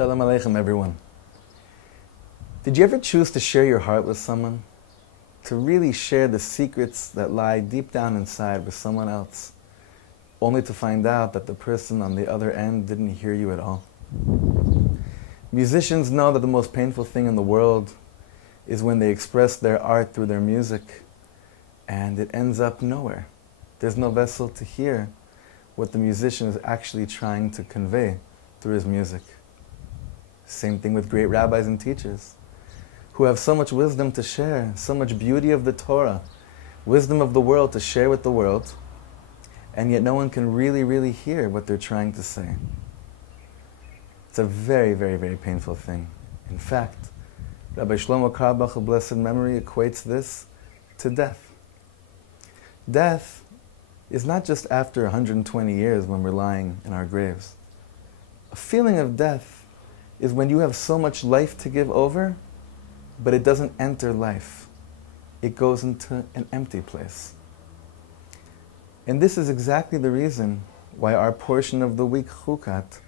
Shalom Aleichem, everyone. Did you ever choose to share your heart with someone? To really share the secrets that lie deep down inside with someone else, only to find out that the person on the other end didn't hear you at all? Musicians know that the most painful thing in the world is when they express their art through their music and it ends up nowhere. There's no vessel to hear what the musician is actually trying to convey through his music. Same thing with great rabbis and teachers who have so much wisdom to share, so much beauty of the Torah, wisdom of the world to share with the world, and yet no one can really hear what they're trying to say. It's a very painful thing. In fact, Rabbi Shlomo Katz, of blessed memory, equates this to death. Death is not just after 120 years when we're lying in our graves. A feeling of death is when you have so much life to give over, but it doesn't enter life. It goes into an empty place. And this is exactly the reason why our portion of the week, Chukat,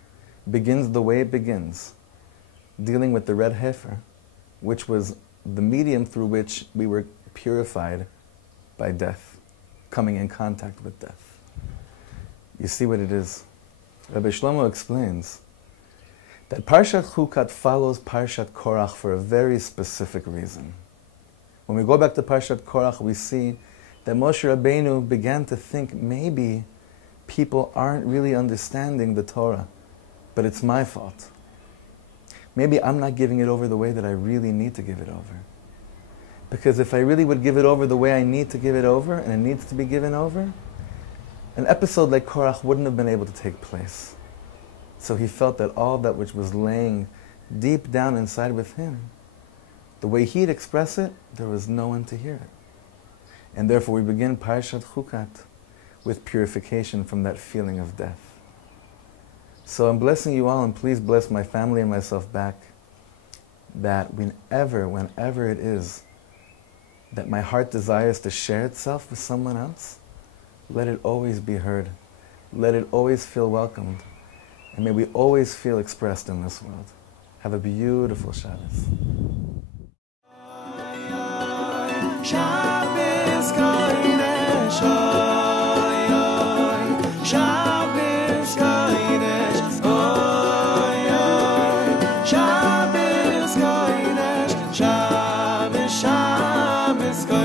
begins the way it begins, dealing with the red heifer, which was the medium through which we were purified by death, coming in contact with death. You see what it is? Rabbi Shlomo explains that Parshat Chukat follows Parshat Korach for a very specific reason. When we go back to Parshat Korach, we see that Moshe Rabbeinu began to think maybe people aren't really understanding the Torah, but it's my fault. Maybe I'm not giving it over the way that I really need to give it over. Because if I really would give it over the way I need to give it over, and it needs to be given over, an episode like Korach wouldn't have been able to take place. So he felt that all that which was laying deep down inside with him, the way he'd express it, there was no one to hear it. And therefore we begin Parshat Chukat with purification from that feeling of death. So I'm blessing you all, and please bless my family and myself back, that whenever it is that my heart desires to share itself with someone else, let it always be heard. Let it always feel welcomed. And may we always feel expressed in this world. Have a beautiful Shabbos. Shabbos kodesh, oy oy. Shabbos kodesh, oy oy. Shabbos kodesh, Shabbos, Shabbos kodesh.